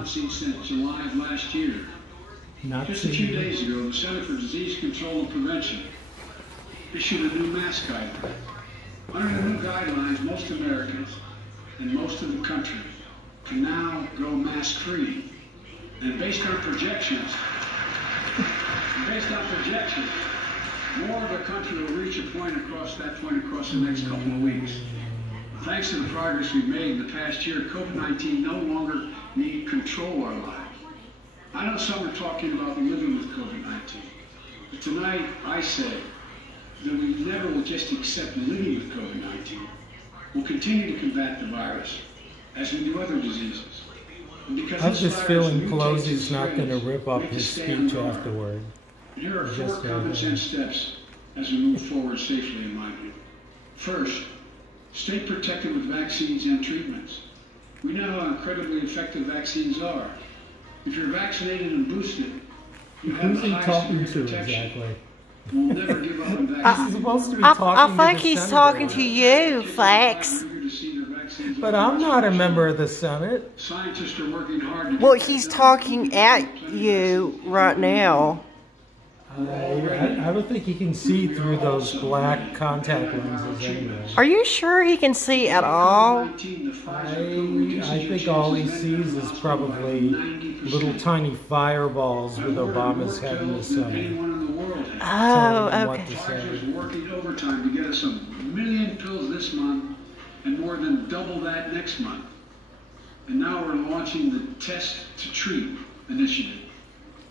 not seen since July of last year. Just a few days ago, the Center for Disease Control and Prevention issued a new mask guideline. Under the new guidelines, most Americans and most of the country can now go mask-free. And based on projections, more of the country will reach a point across the next couple of weeks. Thanks to the progress we've made in the past year, COVID-19 no longer need control our lives. I know some are talking about living with COVID-19, but tonight I say that we never will just accept living with COVID-19. We'll continue to combat the virus as we do other diseases. I have this feeling Pelosi's not going to rip up his speech afterward. Here are 4 common sense steps as we move forward safely, in my view. First, stay protected with vaccines and treatments. We know how incredibly effective vaccines are. If you're vaccinated and boosted, you have the highest degree of protection. Exactly? We'll never give up on vaccines. He's supposed to be talking I think he's talking to you, Fax. But I'm not a member of the Senate. Scientists are working hard to Well, he's talking at you right now. I don't think he can see through those black contact lenses anyway. Are you sure he can see at all? I think all he sees is probably little tiny fireballs with Obama's head in the sun. Oh, okay. Pfizer is working overtime to get us 1 million pills this month and more than double that next month. And now we're launching the Test to Treat initiative.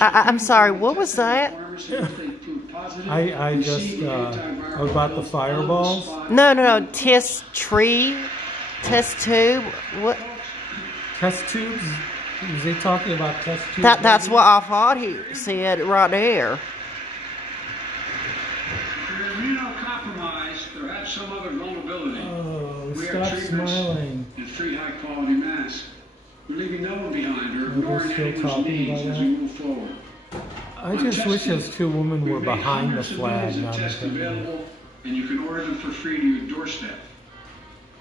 I'm sorry, what was that? I just, about the fireballs? No, test tube, what? Test tubes? Is he talking about test tubes? That's what I thought he said right there. If you're immunocompromised or have some other vulnerability, we stop have treatments smiling. and free high-quality masks. We're leaving no one behind or ignoring still anyone's talking needs about as that? we move forward. I just wish those 2 women were behind the flag. Of tests available, and you can order them for free to your doorstep.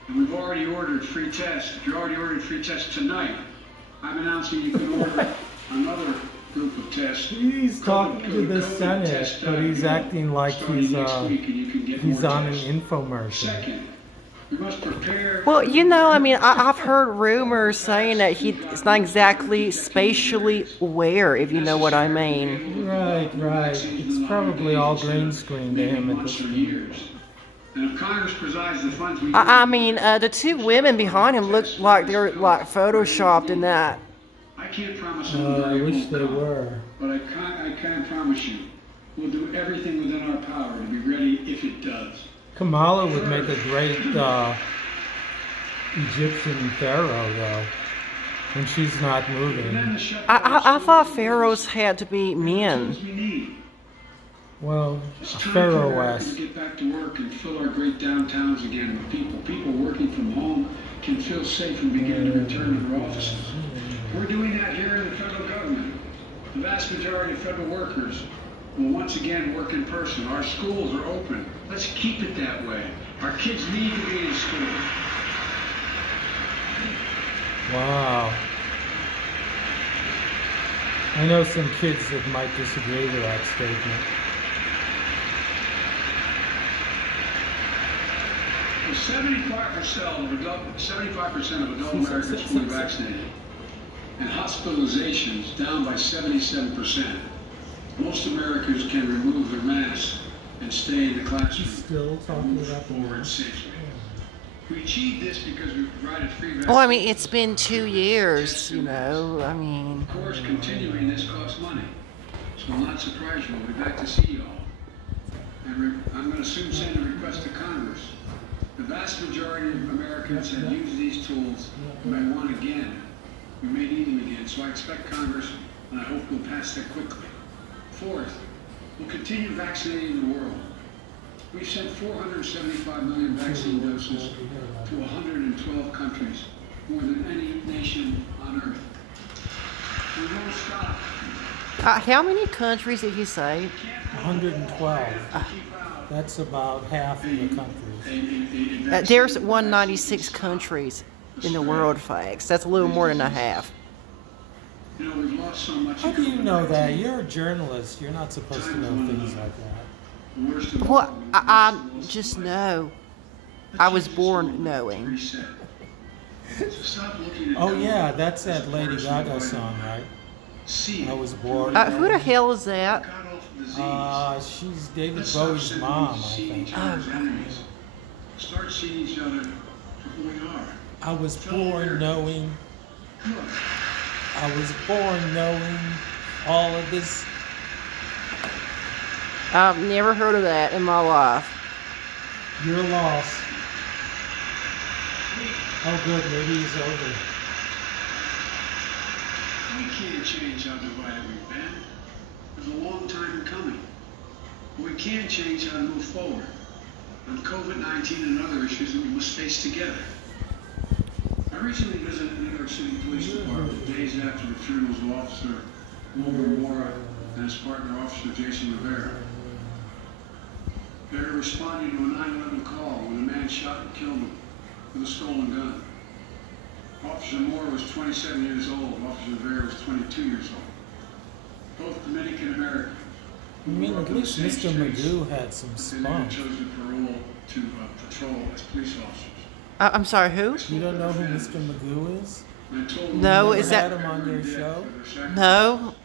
And we've already ordered free tests. If you already ordered free tests tonight, I'm announcing you can order another group of tests. He's talking to the Senate, but he's acting like he's on an infomercial. Second, we must prepare. Well, you know, I mean, I've heard rumors saying that he's not exactly spatially aware, if you know what I mean. Right. It's probably all green screen to him at this point. And if Congress presides the funds we I mean, the 2 women behind him look like they're like photoshopped in that. I can't promise I wish they were. But I can promise you, we'll do everything within our power to be ready if it does. Kamala would make a great Egyptian pharaoh, though, and she's not moving. I thought pharaohs had to be men. Well, It's time pharaoh-esque. to get back to work and fill our great downtowns again with people. People working from home can feel safe and begin to return to their offices. We're doing that here in the federal government. The vast majority of federal workers will once again work in person. Our schools are open. Let's keep it that way. Our kids need to be in school. Wow. I know some kids that might disagree with that statement. Well, 75% of adult Americans fully vaccinated, and hospitalizations down by 77%. Most Americans can remove their masks and stay in the classroom. Still talking about forward safely. We achieved this because we provided free vaccines. Well, I mean, it's been 2 years, you know, I mean. Of course, continuing this costs money, so I'll not surprise you. We'll be back to see you all. And I'm going to soon send a request to Congress. The vast majority of Americans have used these tools and may want again. We may need them again, so I expect Congress, and I hope we'll pass that quickly. Fourth, we'll continue vaccinating the world. We've sent 475 million vaccine doses to 112 countries, more than any nation on Earth. We won't stop. How many countries did he say? 112. That's about half of the countries. There's 196 countries in the world, Fax. That's a little more than a half. You know, we've lost so much. How do you know that? You're a journalist. You're not supposed to know things like that. The worst of Well, all, I just know. I was born knowing. reset. So stop looking at Oh them yeah, that's as that a Lady partisan Gaga fight. song, right? See I it. was born. Who the hell is that? Cut off disease. She's David Let's stop Bowie's sending mom, I seeing think. each other as enemies. Start seeing each other for who we are. I was born knowing. Look, I was born knowing all of this. I've never heard of that in my life. You're lost. Oh good, maybe he's over. we can't change how divided we've been. There's a long time coming. But we can change how to move forward on COVID-19 and other issues that we must face together. I recently visited the New York City Police Department days after the funerals of Officer Wilbur Mora and his partner, Officer Jason Rivera. They were responding to a 9/11 call when a man shot and killed him with a stolen gun. Officer Moore was 27 years old. Officer Rivera was 22 years old. Both Dominican American. I mean, at least Mr. Magoo had some They were spunk. chosen parole to patrol as police officers. I'm sorry, who? You don't know who Mr. Magoo is? And I told them No, we is Never that- had him on your show? No.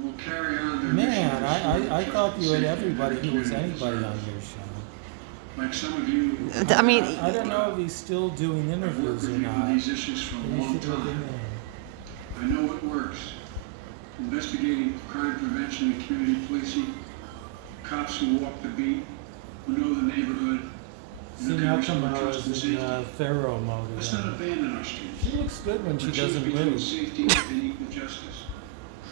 We'll carry on their Man, mission I thought you had everybody who was anybody on your show. Like some of you, I mean, I don't know if he's still doing I've worked interviews with or you on not. these issues for a You long should look in time. there. I know it works. Investigating crime prevention and community policing, cops who walk the beat, who know the neighborhood, See, who now can restore Kamala trust and is in safety. Pharaoh mode Let's not again. abandon our streets. She looks good when she Let's choose doesn't between move. safety and equal justice.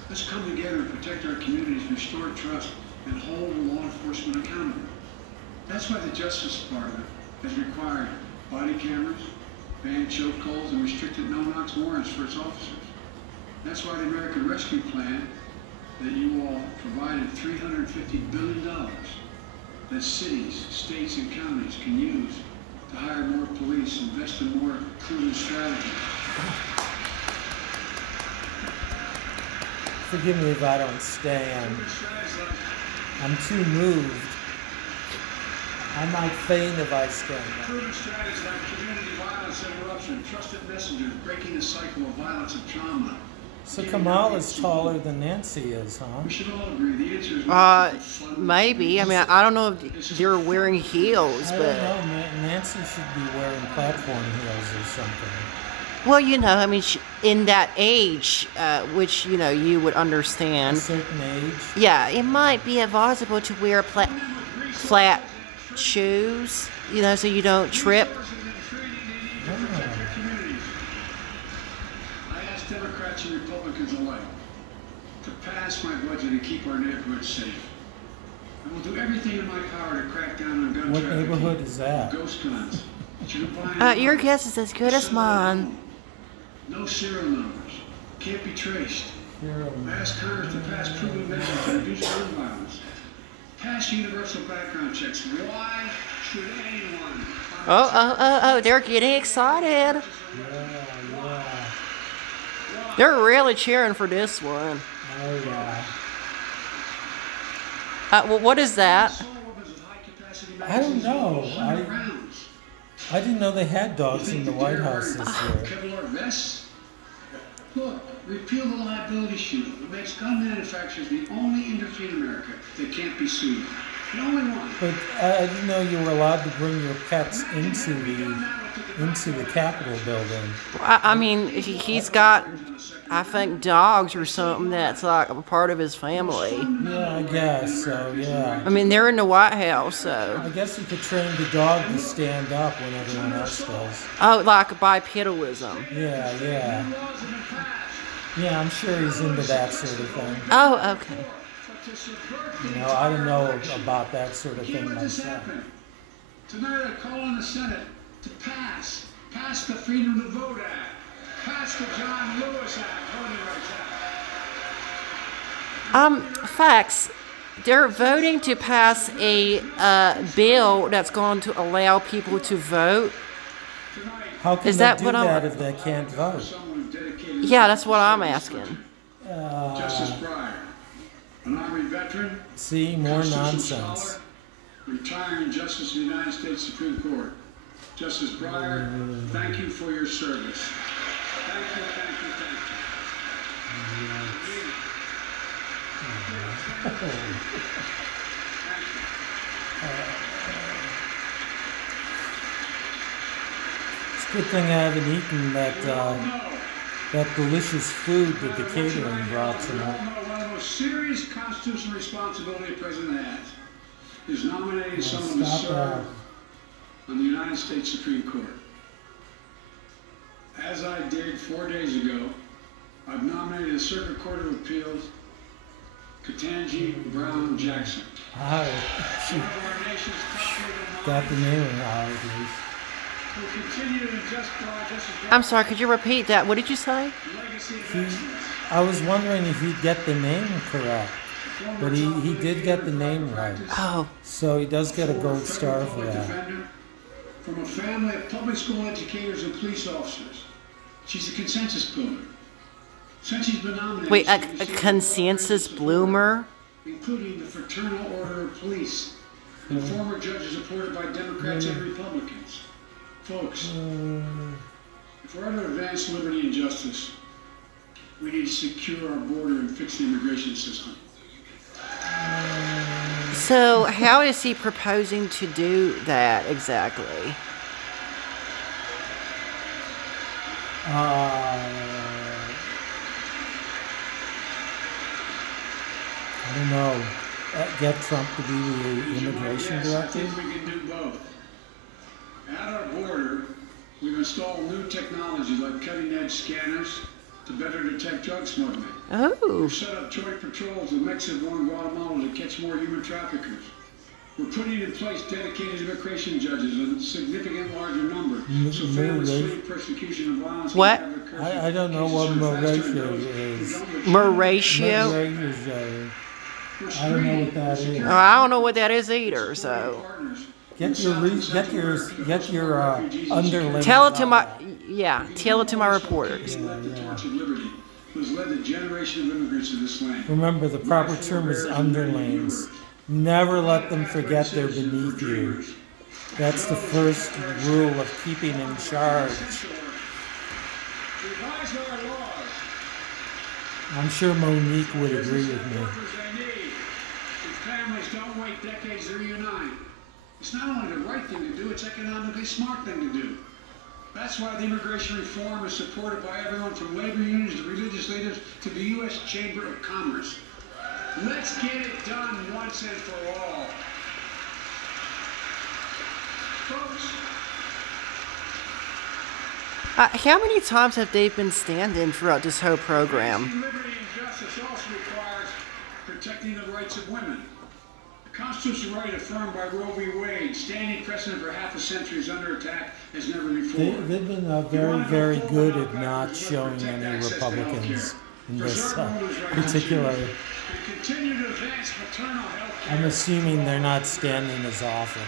Let's come together and protect our communities, restore trust, and hold law enforcement accountable. That's why the Justice Department has required body cameras, banned chokeholds, and restricted no-knock warrants for its officers. That's why the American Rescue Plan that you all provided $350 billion that cities, states, and counties can use to hire more police, invest in more proven strategies. Forgive me if I don't stand. I'm too moved. I might faint if I stand up. Proven strategies like community violence interruption, trusted messengers, breaking the cycle of violence and trauma. So Kamala's taller than Nancy is, huh? We should all agree the answer is not to fund maybe. I mean, I don't know if they're wearing heels, I don't but know, Nancy should be wearing platform heels or something. well, you know, I mean, in that age, which you know you would A understand. certain age. Yeah, it might be advisable to wear flat shoes, you know, so you don't trip. I ask Democrats and Republicans alike to pass my budget and keep our neighborhoods safe. I will do everything in my power to crack down on gun What trafficking, neighborhood is that? ghost guns. You can buy Your guess is as good as mine. No serial numbers. Can't be traced. I ask Congress to pass proven measures to reduce gun violence. Pass universal background checks. Why should anyone... Oh, they're getting excited. Yeah. They're really cheering for this one. Oh yeah. Well, what is that? I don't know. I didn't know they had dogs in the White House this year. Kevlar vests? Look, repeal the liability shield. It makes gun manufacturers the only industry in America that can't be sued. The only one. But I didn't know you were allowed to bring your pets into the Capitol building. I mean, he's got, I think, dogs or something that's like a part of his family. Yeah, I guess so. Yeah. I mean, they're in the White House, so. I guess you could train the dog to stand up when everyone else does. Oh, like bipedalism. Yeah, yeah. Yeah, I'm sure he's into that sort of thing. Oh, okay. You know, I don't know about that sort of Can't thing let this myself. happen. Tonight I call on the Senate to pass the Freedom to Vote Act, pass the John Lewis Act, Voting Rights Act. Fax, they're voting to pass a bill that's going to allow people to vote. How can Is they that do what I'm- that if they can't vote? Someone who's dedicated Yeah, that's what I'm asking. Justice Breyer, an Army veteran, See, more constitutional nonsense. scholar, retiring Justice of the United States Supreme Court. Justice Breyer, thank you for your service. Thank you, thank you, thank you. It's a good thing I haven't eaten that delicious food that the catering brought tonight. One of the most serious constitutional responsibility a president has is nominating someone to serve on the United States Supreme Court. As I did 4 days ago, I've nominated the Circuit Court of Appeals, Ketanji Brown Jackson. She got the name right, at least. I'm sorry, could you repeat that? What did you say? I was wondering if he'd get the name correct, but he did get the name right. Oh. So he does get a gold star for that. From a family of public school educators and police officers. She's a consensus builder. Since she's been nominated... Wait, a consensus bloomer? Including the Fraternal Order of Police and former judges appointed by Democrats and Republicans. Folks, if we're to advance liberty and justice, we need to secure our border and fix the immigration system. So, how is he proposing to do that exactly? I don't know. Get Trump to be the immigration director? I think we can do both. At our border, we've installed new technology like cutting-edge scanners to better detect drug smuggling. Oh. We've set up joint patrols in Mexico and Guatemala to catch more human traffickers. We're putting in place dedicated immigration judges in a significant larger number, so families fleeing persecution and violence. What? I don't know what Mauricio is. Mauricio? I don't know what that is. Oh, I don't know what that is either, so... Get your underlings. Tell it to my... Yeah, tell it to my reporters. Remember, the proper term is underlings. Never let them forget they're beneath you. That's the first rule of keeping in charge. I'm sure Monique would agree with me. Families don't wait decades to reunite. It's not only the right thing to do, it's economically smart thing to do. That's why the immigration reform is supported by everyone from labor unions to religious leaders to the U.S. Chamber of Commerce. Let's get it done once and for all. Folks. How many times have they been standing throughout this whole program? Liberty and justice also requires protecting the rights of women. The constitutional right affirmed by Roe v. Wade, standing precedent for half a century, is under attack as never before. They've been very, very good at not showing any Republicans in this particular... I'm assuming they're not standing as often.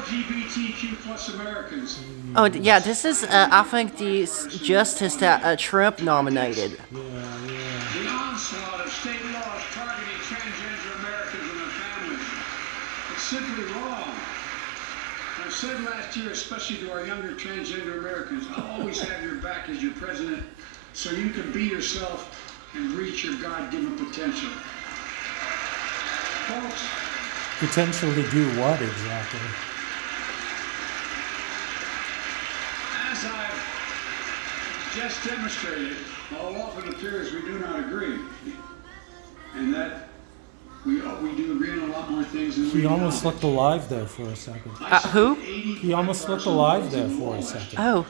LGBTQ plus Americans. Oh, yeah, this is, I think, the justice that Trump nominated. The onslaught of state laws targeting transgender Americans and their families. It's simply wrong. I said last year, especially to our younger transgender Americans, I'll always have your back as your president so you can be yourself and reach your God-given potential. Folks, potential to do what exactly? As I've just demonstrated, all often appears we do not agree. And that we do agree on a lot more things than we do. He almost looked alive there for a second. Who? He almost looked alive there for a second. Oh.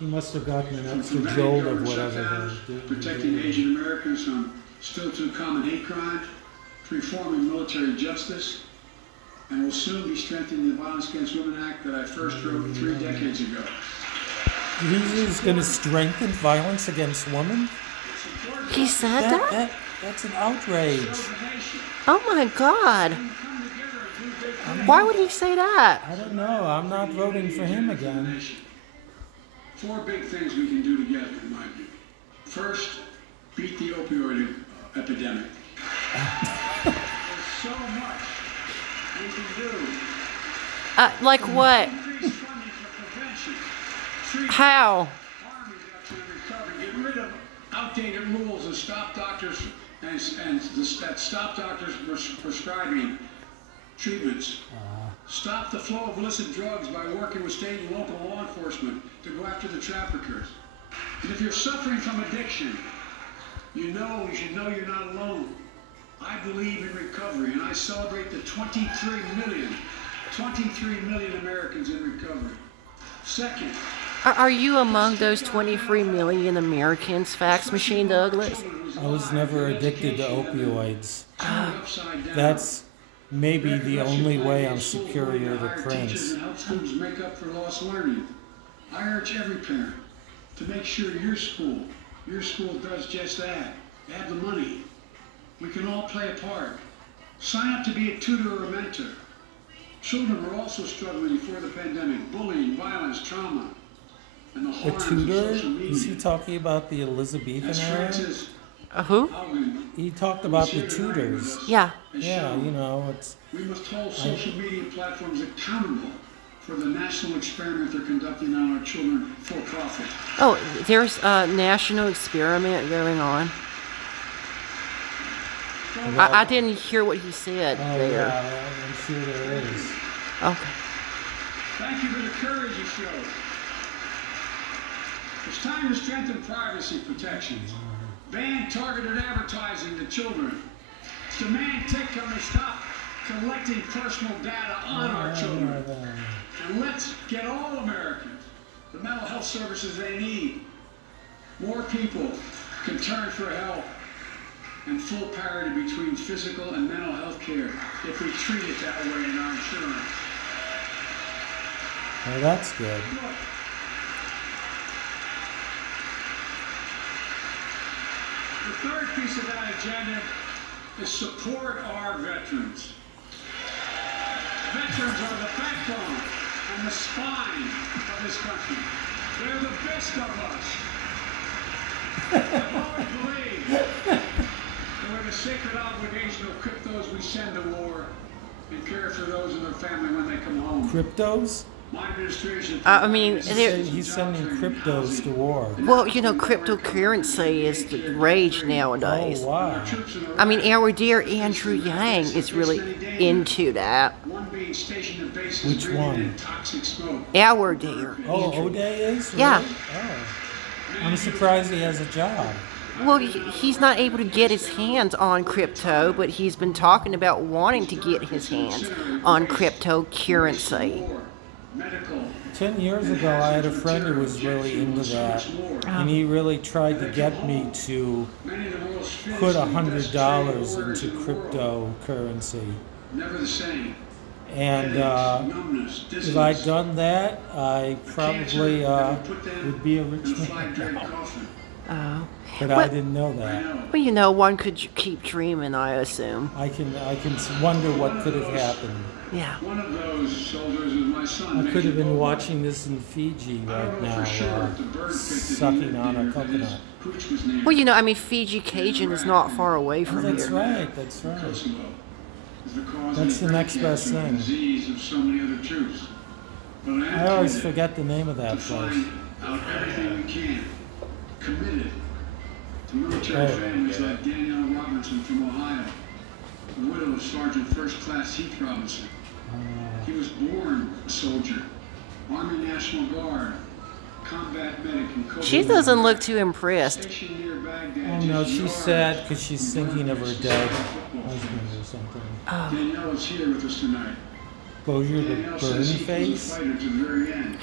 He must have gotten an extra jolt of whatever they did. Protecting Asian Americans from still too common hate crimes, reforming military justice, and will soon be strengthening the Violence Against Women Act that I first wrote 3 decades ago. He's going to strengthen violence against women? He said that? That's an outrage. Oh my God. Why would he say that? I don't know. I'm not voting for him again. 4 big things we can do together, in my view. First, beat the opioid epidemic. There's so much we can do. Like what? Increase funding for prevention. How? Harm reduction and recovery. Get rid of outdated rules and stop doctors prescribing treatments. Stop the flow of illicit drugs by working with state and local law enforcement to go after the traffickers. And if you're suffering from addiction, you should know you're not alone. I believe in recovery, and I celebrate the 23 million Americans in recovery. Second, Are you among those 23 million Americans, Fax Machine Douglas? I was never addicted to opioids. That's maybe the only way I'm superior to Prince. And help schools make up for lost learning. I urge every parent to make sure your school does just that. Have the money. We can all play a part. Sign up to be a tutor or a mentor. Children were also struggling before the pandemic. Bullying, violence, trauma, and the A harms of tutor? social media. Is he talking about the Elizabethan As era? Francis Who? Haugen He talked about the tutors. Yeah. has Yeah, shown, you know, it's we must hold social media platforms accountable for the national experiment they're conducting on our children for profit. Oh, there's a national experiment going on. I didn't hear what he said there. yeah, I'm sure there is. Okay. Thank you for the courage you showed. It's time to strengthen privacy protections. Ban targeted advertising to children. Demand tech companies stop collecting personal data on our children. And let's get all Americans the mental health services they need. More people can turn for help and full parity between physical and mental health care if we treat it that way in our insurance. Well, that's good. The third piece of that agenda is support our veterans. Veterans are the backbone and the spine of this country. They're the best of us. I've always believed that we have a sacred obligation to equip those we send to war and care for those in their family when they come home. Cryptos? My administration. I mean, He's sending cryptos to war. well, you know, cryptocurrency is the rage nowadays. Oh, wow. I mean, our dear Andrew Yang is really into that. One being stationed at base Which breathing one? in toxic smoke. Our dear Oh, Andrew. O'Day is? Really? Yeah. Oh. I'm surprised he has a job. Well, he's not able to get his hands on crypto, but he's been talking about wanting to get his hands on cryptocurrency. Medical. 10 years ago, I had a friend who was really into that, and he really tried to get me to Many of the world's put fittest and best traded $100 orders into in the world. cryptocurrency. Never the same. And Headaches, numbness, if dizziness. I'd done that, I probably Cancer that would put them would be a in rich a flag draped man. coffin. Oh. But I Well- didn't know I that. know. Well, you know, one could keep dreaming, I assume. I can wonder what could have happened. Yeah. One of those soldiers is my son. I could have been Major watching this in Fiji Bo. I right don't know now, for sure if the bird picked it sucking either, on a but his coconut. pooch was named Well, you know, I mean, Fiji Cajun is not far away Oh, from that's here. right, that's right. Kosovo. Is the cause That's of the next best cancer and thing. disease of so many other troops. But I am I always committed forget the name of that to place. find out everything we can. Committed to military Oh, families like Danielle Robinson from Ohio, the widow of Sergeant First Class Heath Robinson. He was born a soldier, Army National Guard, combat medic in Kosovo. She doesn't look too impressed. Stationed near Baghdad, Oh no, just she's yards sad because she's from thinking of her Berkeley dead football husband field. or something. Danielle is here with us tonight. Exposure to Danielle burn says he was a face? fighter to the very end.